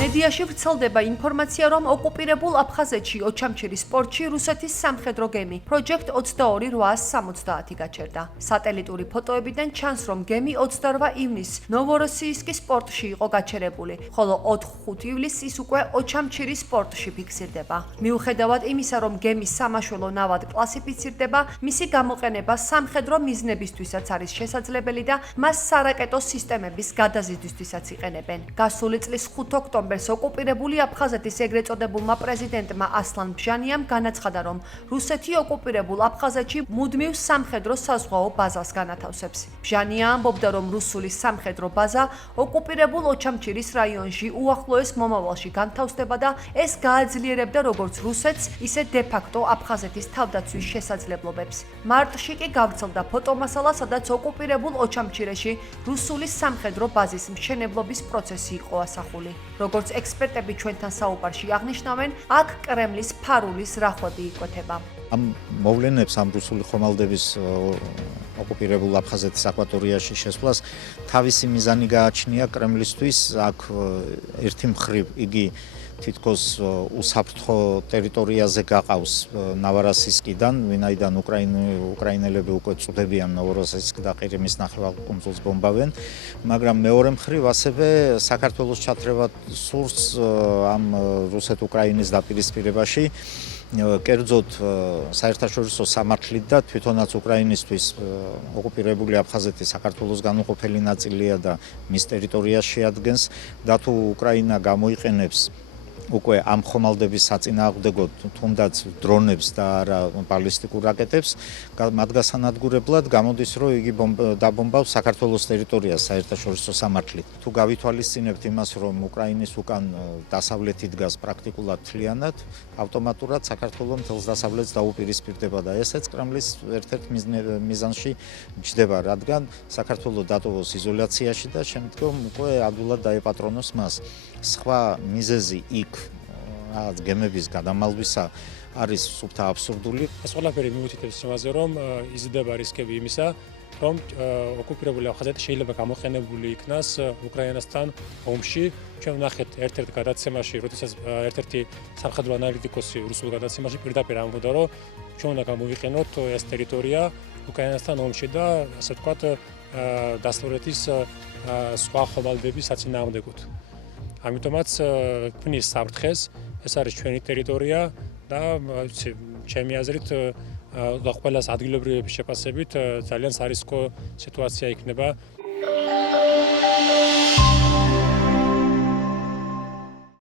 მედიაში ვრცელდება ინფორმაცია, რომ ოკუპირებულ აფხაზეთში ოჩამჩირის პორტში რუსეთის სამხედრო გემი Project 22870 გაჩერდა. სატელიტური ფოტოებიდან ჩანს, რომ გემი 28 ივნისს ნოვოროსიისკის პორტში იყო გაჩერებული, ხოლო 4-5 ივლისს ის უკვე ოჩამჩირის პორტში ფიქსირდება. მიუხედავად იმისა, რომ გემი სამაშველო ნავად კლასიფიცირდება, მისი გამოყენება სამხედრო მიზნებისთვისაც არის შესაძლებელი და მას სარაკეტო სისტემების გადაზიდვისთვისაც იყენებენ. გასული წლის 5 ოქტომბერს ოკუპირებული აფხაზეთის ეგრეთ წოდებულმა პრეზიდენტმა ასლან ბჟანიამ განაცხადა, რომ რუსეთი ოკუპირებულ აფხაზეთში მუდმივ სამხედრო საზღვაო ბაზას განათავსებს. ბჟანია ამბობდა, რომ რუსული სამხედრო ბაზა ოკუპირებულ ოჩამჩირის რაიონში უახლოეს მომავალში განთავსდება და ეს გააძლიერებდა როგორც რუსეთს, ისე დე-ფაქტო აფხაზეთის თავდაცვის შესაძლებლობებს. მარტში კი გავრცელდა ფოტომასალა, სადაც ოკუპირებულ ოჩამჩირეში რუსული სამხედრო ბაზის მშენებლობის პროცესი იყო ასახული. როგორც ექსპერტები ჩვენთან საუბარში აღნიშნავენ, აქ კრემლის ფარულის რახვები იკვეთება. ამ მოვლენებს ამ რუსული ხომალდების ოკუპირებულ აფხაზეთის აკვატორიაში შესვლას თავისი მიზანი გააჩნია კრემლისთვის. აქ ერთი მხრივ იგი თითქოს უსაფრთხო ტერიტორიაზე გაყავს ნავაროსისკიდან, ვინაიდან უკრაინელები უკვე წვდებიან ნოვოროსისკ და ყირიმის ნახევარკუნძულს ბომბავენ, მაგრამ მეორე მხრივ ასევე საქართველოს ჩათრევა სურს ამ რუსეთ-უკრაინის დაპირისპირებაში. კერძოდ საერთაშორისო სამართლით და თვითონაც უკრაინისთვის ოკუპირებული აფხაზეთი საქართველოს განუყოფელი ნაწილია და მის ტერიტორიას შეადგენს და თუ უკრაინა გამოიყენებს უკვე ამ ხომალდების საწინააღმდეგოდ თუნდაც დრონებს და არა ბალისტიკურ რაკეტებს, მათ გასანადგურებლად გამოდის, რომ იგი დაბომბავს საქართველოს ტერიტორიას საერთაშორისო სამართლით. თუ გავითვალისწინებთ იმას, რომ უკრაინის უკან დასავლეთით დგას პრაქტიკულად მთლიანად, ავტომატურად საქართველოს მთელს დასავლეთს დაუპირისპირდება და ესეც კრემლის ერთ-ერთ მიზანში ჯდება, რადგან საქართველოს დატოვოს იზოლაციაში და შემდგომ უკვე ადვილად დაეპატრონოს მას. სხვა მიზეზი იქ რაღაც გემების გადამალვისა არის სუფთა აბსურდული. ეს ყველაფერი მიუთითებს იმაზე, რომ იზრდება რისკები იმისა, რომ ოკუპირებული აფხაზეთი შეიძლება გამოყენებული იქნას უკრაინასთან ომში. ჩვენ ვნახეთ ერთ-ერთ გადაცემაში, როდესაც ერთ-ერთი სამხედრო ანალიტიკოსი რუსულ გადაცემაში პირდაპირ ამბობდა, რომ ჩვენ უნდა გამოვიყენოთ ეს ტერიტორია უკრაინასთან ომში და ასე ვთქვათ დასავლეთის სხვა ხომალდების საწინააღმდეგოდ. ამიტომაც ქმნის საფრთხეს, ეს არის ჩვენი ტერიტორია და ჩემი აზრით და ყველას ადგილობრივების შეფასებით ძალიან სარისკო სიტუაცია იქნება